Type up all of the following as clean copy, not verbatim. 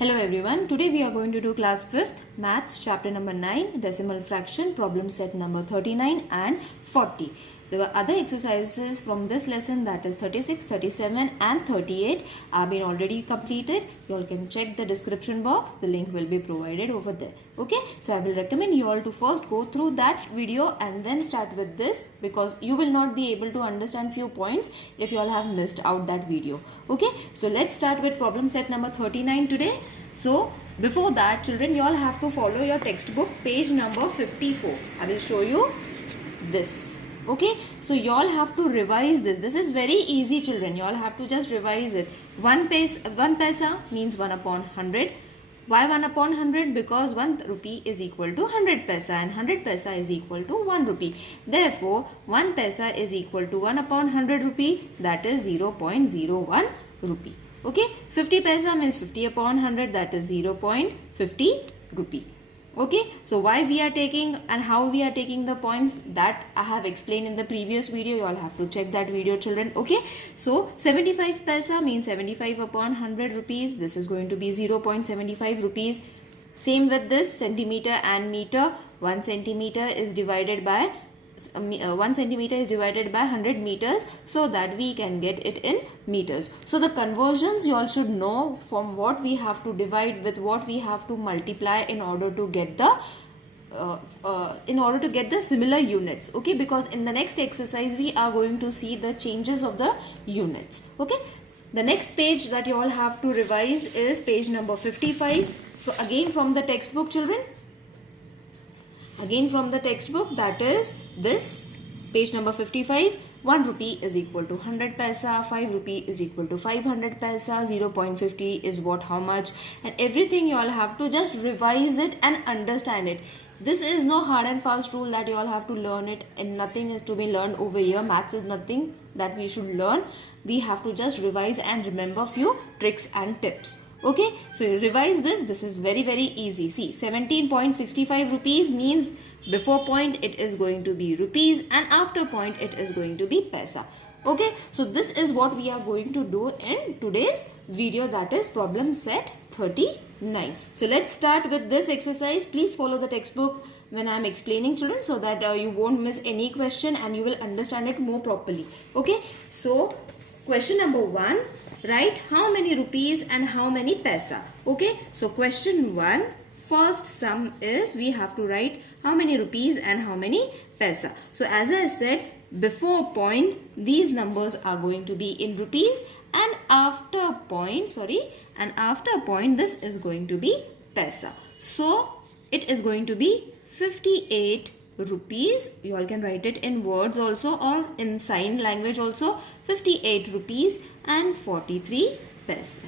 Hello everyone, today we are going to do class 5th maths chapter number 9 decimal fraction problem set number 39 and 40. The other exercises from this lesson, that is 36, 37 and 38, have been already completed. You all can check the description box, the link will be provided over there. Okay, so I will recommend you all to first go through that video and then start with this, because you will not be able to understand few points if you all have missed out that video. Okay, so let's start with problem set number 39 today. So before that, children, you all have to follow your textbook page number 54. I will show you this. Okay, so you all have to revise this. This is very easy, children. You all have to just revise it. 1 paisa means 1 upon 100. Why 1 upon 100? Because 1 rupee is equal to 100 paisa and 100 paisa is equal to 1 rupee. Therefore, 1 paisa is equal to 1 upon 100 rupee, that is 0.01 rupee. Okay, 50 paisa means 50 upon 100, that is 0.50 rupee. Okay, so why we are taking and how we are taking the points, that I have explained in the previous video. You all have to check that video, children. Okay, so 75 paisa means 75 upon 100 rupees. This is going to be 0.75 rupees. Same with this centimeter and meter. 1 centimeter is divided by 1 centimeter is divided by 100 meters, so that we can get it in meters. So the conversions you all should know, from what we have to divide with what we have to multiply in order to get the similar units. Okay, because in the next exercise we are going to see the changes of the units. Okay, the next page that you all have to revise is page number 55. So again from the textbook, children. Again from the textbook, that is this page number 55. 1 rupee is equal to 100 paisa, 5 rupee is equal to 500 paisa, 0.50 is what, how much, and everything you all have to just revise it and understand it. This is no hard and fast rule that you all have to learn it, and nothing is to be learned over here. Maths is nothing that we should learn. We have to just revise and remember few tricks and tips. Okay, so revise this. This is very easy. See, 17.65 rupees means before point it is going to be rupees and after point it is going to be paisa. Okay, so this is what we are going to do in today's video, that is problem set 39. So let's start with this exercise. Please follow the textbook when I am explaining, children, so that you won't miss any question and you will understand it more properly. Okay, so question number 1. Write how many rupees and how many paisa. Okay, so question 1, first sum is we have to write how many rupees and how many paisa. So as I said, before point these numbers are going to be in rupees, and after point this is going to be paisa. So it is going to be 58 rupees. You all can write it in words also or in sign language also. 58 rupees and 43 paise.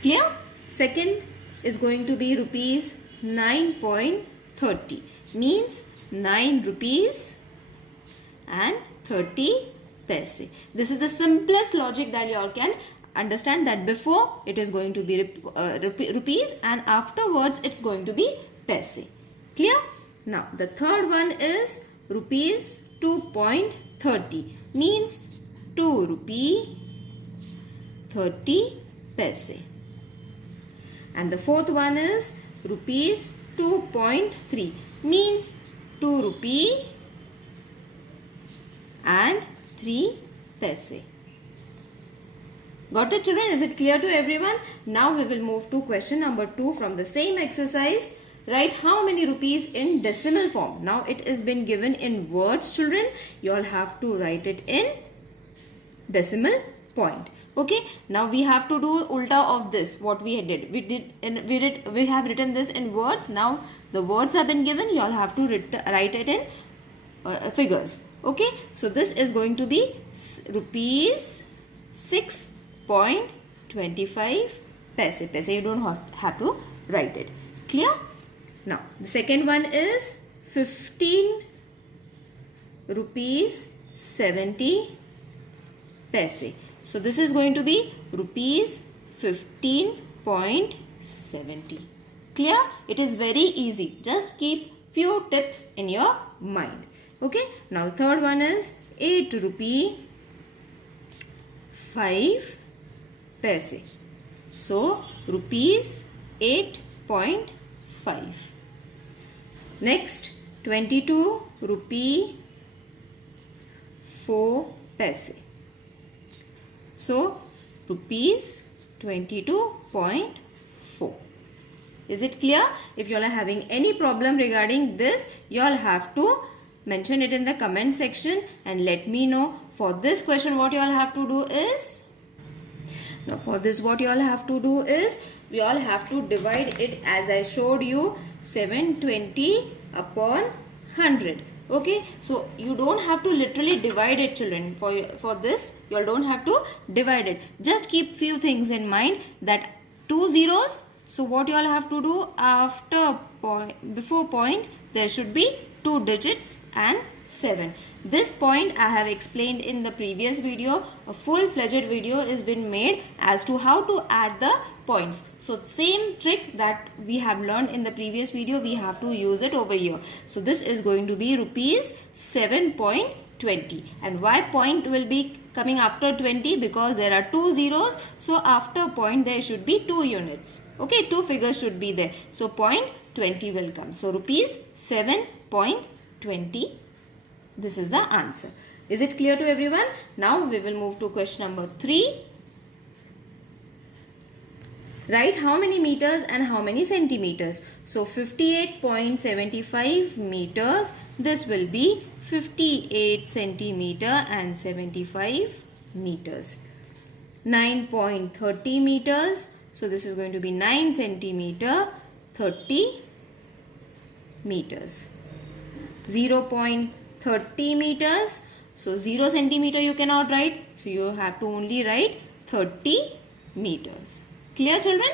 Clear? Second is going to be rupees 9.30, means 9 rupees and 30 paise. This is the simplest logic that you all can understand, that before it is going to be rupees and afterwards it's going to be paise. Clear? Now the third one is rupees 2.30, means 2 rupee 30 paise. And the fourth one is rupees 2.3, means 2 rupee and 3 paise. Got it, children? Is it clear to everyone? Now we will move to question number 2 from the same exercise. Write how many rupees in decimal form. Now it is been given in words, children. You all have to write it in decimal point. Okay, now we have to do ulta of this, what we did. We have written this in words. Now the words have been given. You all have to write it in figures. Okay, so this is going to be rupees 6.25 paise. Paise you don't have to write it. Clear? Now the second one is 15 rupees 70 paise. So this is going to be rupees 15.70. Clear? It is very easy. Just keep few tips in your mind. Okay. Now the third one is 8 rupee 5 paise. So rupees 8.5. Next 22 rupee 4 paise. So rupees 22.4. Is it clear? If you all are having any problem regarding this, you all have to mention it in the comment section and let me know. For this question, what you all have to do is, we all have to divide it as I showed you, 720 upon 100. Okay, so you don't have to literally divide it, children. For this, you all don't have to divide it. Just keep few things in mind, that 2 zeros. So what you all have to do, before point, there should be 2 digits and 7. This point I have explained in the previous video. A full-fledged video has been made as to how to add the points. So same trick that we have learned in the previous video, we have to use it over here. So this is going to be rupees 7.20. And why point will be coming after 20? Because there are 2 zeros. So after point there should be 2 units. Okay, 2 figures should be there. So point 20 will come. So rupees 7.20. This is the answer. Is it clear to everyone? Now we will move to question number 3. Write how many meters and how many centimeters. So 58.75 meters. This will be 58 centimeter and 75 meters. 9.30 meters. So this is going to be 9 centimeter, 30 meters. 0.30 meters. So 0 centimeter you cannot write. So you have to only write 30 meters. Clear, children?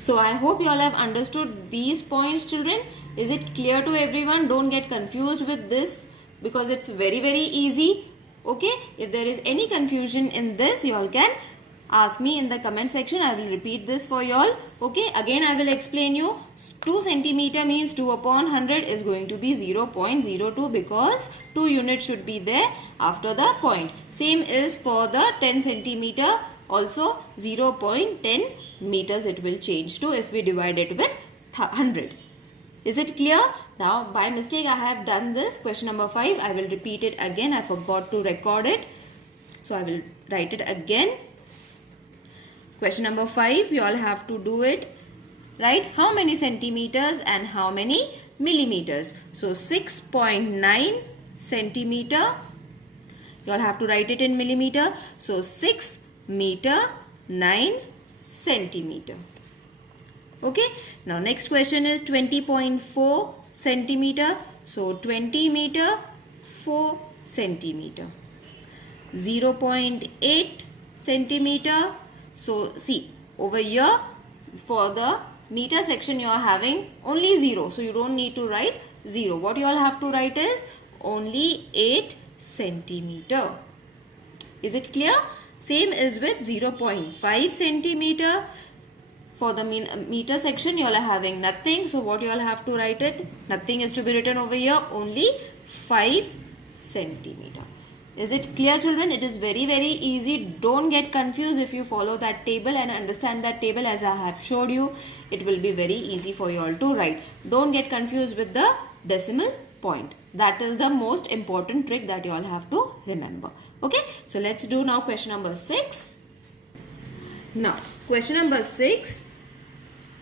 So I hope you all have understood these points, children. Is it clear to everyone? Don't get confused with this because it's very easy. Okay, if there is any confusion in this, you all can ask me in the comment section. I will repeat this for you all. Okay, again I will explain you. 2 centimeter means 2 upon 100 is going to be 0.02 because 2 units should be there after the point. Same is for the 10 centimeter, also 0.10 meters it will change to if we divide it with 100. Is it clear? Now by mistake I have done this. Question number 5. I will repeat it again. I forgot to record it. So I will write it again. Question number 5. You all have to do it. Right? How many centimeters and how many millimeters? So 6.9 centimeter. You all have to write it in millimeter. So 6 meter 9 centimeter. Okay, now next question is 20.4 centimeter. So 20 meter 4 centimeter. 0.8 centimeter. So see over here for the meter section you are having only 0. So you don't need to write 0. What you all have to write is only 8 centimeter. Is it clear? Same is with 0.5 centimeter. For the meter section, you all are having nothing. So what you all have to write it? Nothing is to be written over here. Only 5 centimeter. Is it clear, children? It is very easy. Don't get confused if you follow that table and understand that table as I have showed you. It will be very easy for you all to write. Don't get confused with the decimal point. That is the most important trick that you all have to remember. Okay. So let's do now question number 6. Now question number 6.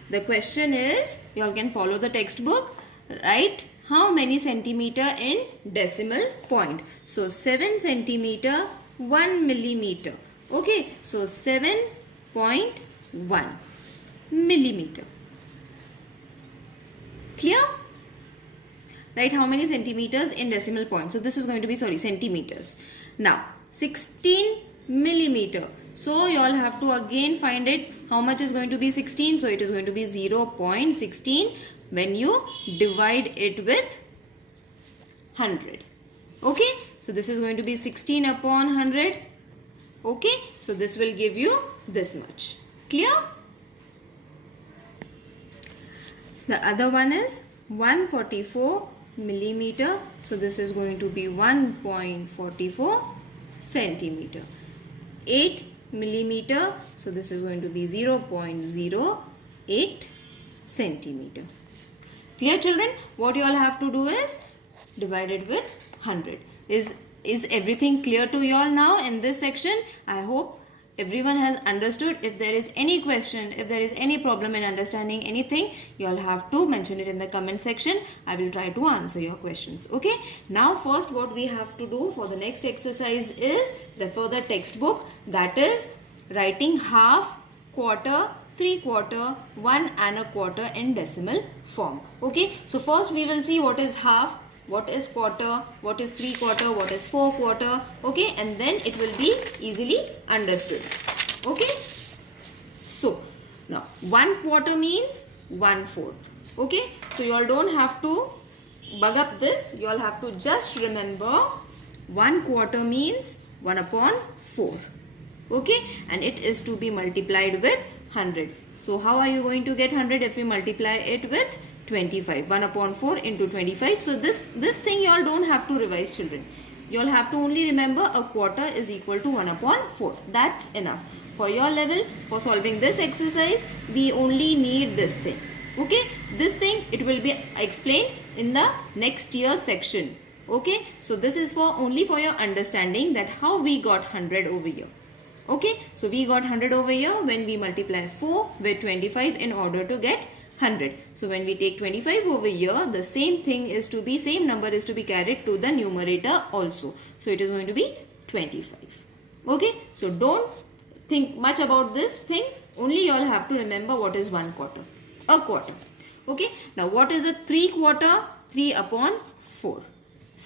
The question is, you all can follow the textbook. Write how many centimeter in decimal point. So 7 centimeter 1 millimeter. Okay. So 7.1 millimeter. Clear? Write how many centimeters in decimal point. So this is going to be, centimeters. Now 16 millimeter. So you all have to again find it. How much is going to be 16? So it is going to be 0.16 when you divide it with 100. Okay, so this is going to be 16 upon 100. Okay, so this will give you this much. Clear? The other one is 144 millimeter. So this is going to be 1.44 centimeter. 8 millimeter. So this is going to be 0.08 centimeter. Clear, children? What you all have to do is divide it with 100. Is everything clear to you all now in this section? I hope everyone has understood. If there is any question, if there is any problem in understanding anything, you all have to mention it in the comment section. I will try to answer your questions. Okay. Now first what we have to do for the next exercise is refer the textbook, that is writing half, quarter, 3/4, 1 1/4 in decimal form. Okay. So first we will see what is half, what is quarter, what is 3/4, what is 4/4. Okay, and then it will be easily understood. Okay, so now 1/4 means 1/4. Okay, so you all don't have to bug up this. You all have to just remember 1/4 means 1/4. Okay, and it is to be multiplied with 100. So how are you going to get 100 if you multiply it with 25? 1/4 into 25. So this thing you all don't have to revise, children. You all have to only remember a quarter is equal to 1/4. That's enough. For your level, for solving this exercise, we only need this thing. Okay, this thing, it will be explained in the next year section. Okay, so this is only for your understanding that how we got 100 over here. Okay, so we got 100 over here when we multiply 4 with 25 in order to get 100. So when we take 25 over here, the same number is to be carried to the numerator also. So it is going to be 25. Okay, so don't think much about this thing. Only you all have to remember what is 1/4. A quarter. Okay, now what is a 3/4? 3/4.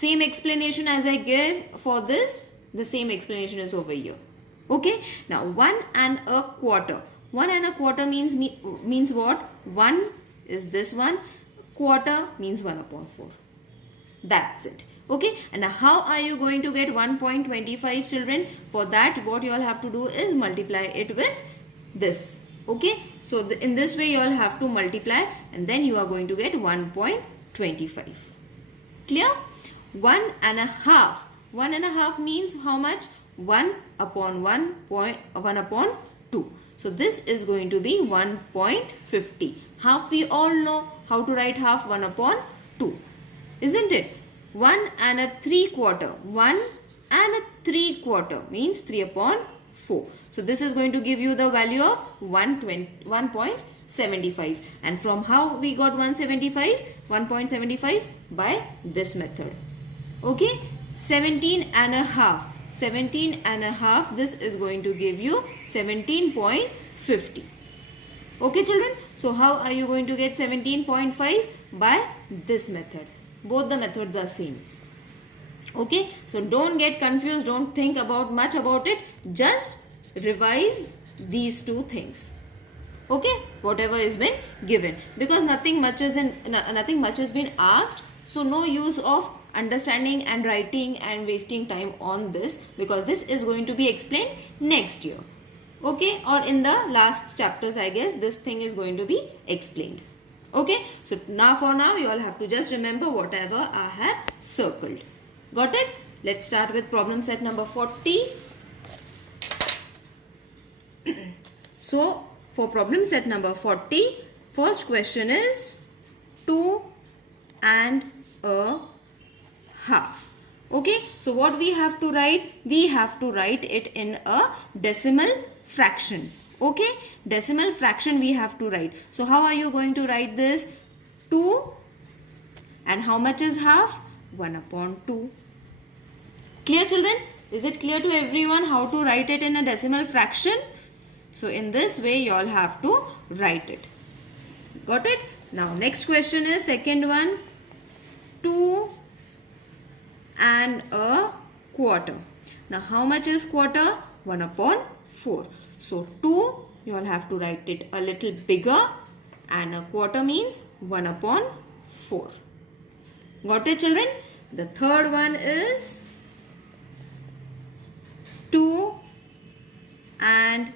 Same explanation as I gave for this. The same explanation is over here. Okay, now 1 1/4. 1 1/4 means what? 1 is this one, quarter means 1/4. That's it. Okay, and now how are you going to get 1.25, children? For that, what you all have to do is multiply it with this. Okay, so in this way you all have to multiply and then you are going to get 1.25. Clear? 1 1/2. 1 1/2 means how much? 1/1.2. So this is going to be 1.50. Half we all know how to write half. 1/2. Isn't it? 1 3/4. 1 3/4 means 3/4. So this is going to give you the value of 1.75. And from how we got 1.75? By this method. Okay? 17 1/2. 17 1/2, this is going to give you 17.50. Okay, children, so how are you going to get 17.5? By this method. Both the methods are same. Okay, so don't get confused, don't think much about it, just revise these two things. Okay, whatever is been given, because nothing much has been asked, so no use of understanding and writing and wasting time on this, because this is going to be explained next year. Okay, or in the last chapters, I guess this thing is going to be explained. Okay, so for now you all have to just remember whatever I have circled. Got it? Let's start with problem set number 40. So for problem set number 40, first question is 2 1/2. Okay, so what we have to write? We have to write it in a decimal fraction. Okay, decimal fraction we have to write. So how are you going to write this? 2 and how much is half? 1/2. Clear, children? Is it clear to everyone how to write it in a decimal fraction? So in this way you all have to write it. Got it? Now next question is second one. 2 1/4. Now how much is quarter? 1/4. So 2, you all have to write it a little bigger, and 1/4 means 1/4. Got it, children? The third one is 2 and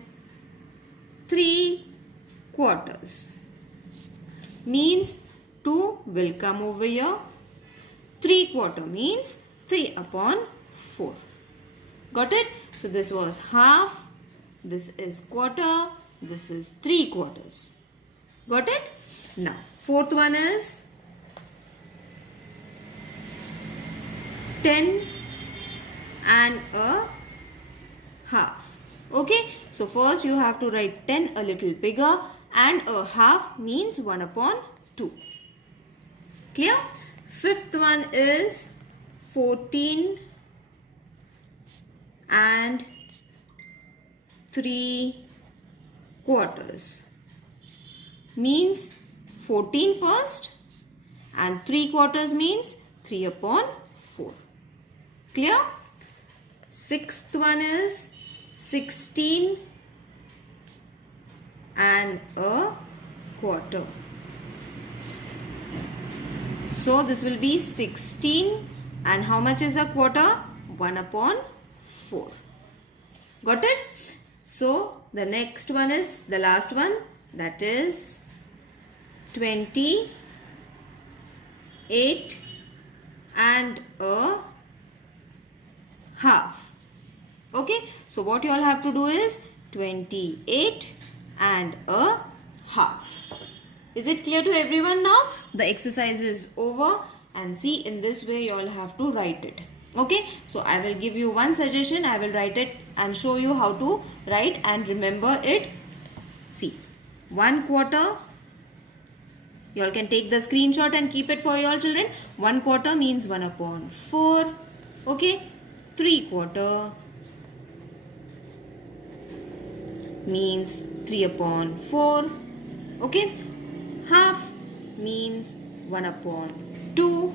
3/4. Means 2 will come over here. 3/4 means 3/4. Got it? So this was half. This is quarter. This is 3/4. Got it? Now, fourth one is 10 and a half. Okay, so first you have to write 10 a little bigger, and a half means 1/2. Clear? Fifth one is 14 and 3/4. Means 14 first, and 3/4 means 3/4. Clear? Sixth one is 16 and a quarter. So this will be 16, and how much is a quarter? 1/4. Got it? So the next one is the last one, that is 28 and a half. Okay, so what you all have to do is 28 and a half. Is it clear to everyone now? The exercise is over, and see, in this way you all have to write it. Okay, so I will give you one suggestion. I will write it and show you how to write and remember it. See, 1/4. You all can take the screenshot and keep it for your children. 1/4 means 1/4. Okay, 3/4 means 3/4. Okay, half means 1/2.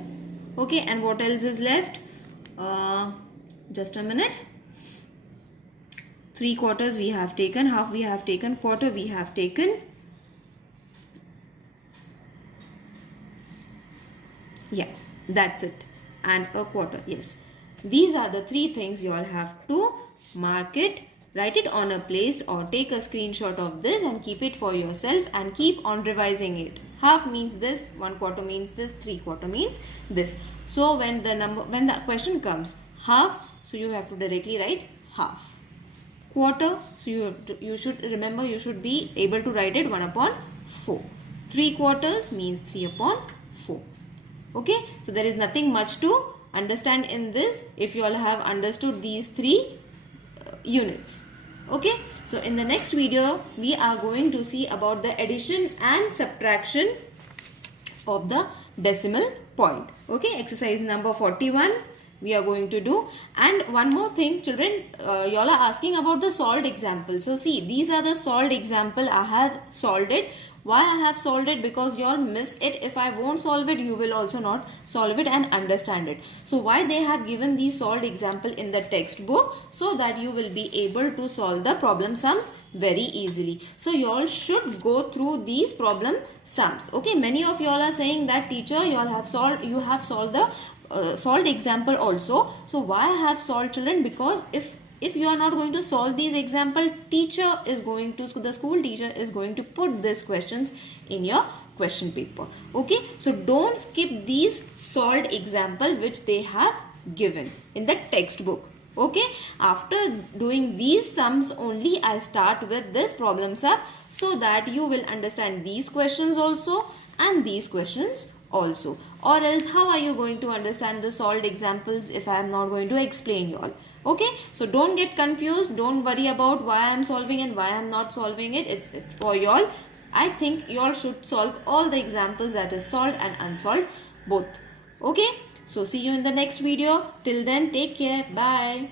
Okay, and what else is left? Just a minute. 3/4 we have taken, half we have taken, quarter we have taken. Yeah, that's it. And a quarter. Yes, these are the three things you all have to mark it, write it on a place, or take a screenshot of this and keep it for yourself, and keep on revising it. Half means this, 1/4 means this, 3/4 means this. So when the question comes half, so you have to directly write half. Quarter, so you should remember, you should be able to write it 1/4. 3/4 means 3/4. Okay, so there is nothing much to understand in this if you all have understood these three units. Okay, so in the next video we are going to see about the addition and subtraction of the decimal point. Okay, exercise number 41 we are going to do. And one more thing, children, you all are asking about the solved example. So see, these are the solved example. I have solved it. Why I have solved it? Because you all miss it. If I won't solve it, you will also not solve it and understand it. So why they have given these solved example in the textbook? So that you will be able to solve the problem sums very easily. So you all should go through these problem sums. Okay, many of you all are saying that teacher, you have solved the solved example also. So why I have solved, children? Because if you are not going to solve these example, the school teacher is going to put these questions in your question paper. Okay, so don't skip these solved example which they have given in the textbook. Okay, after doing these sums only, I start with this problem sum, so that you will understand these questions also and these questions also. Or else how are you going to understand the solved examples if I am not going to explain you all? Okay, so don't get confused. Don't worry about why I am solving and why I am not solving it. It's for you all. I think you all should solve all the examples, that is solved and unsolved both. Okay, so see you in the next video. Till then, take care. Bye.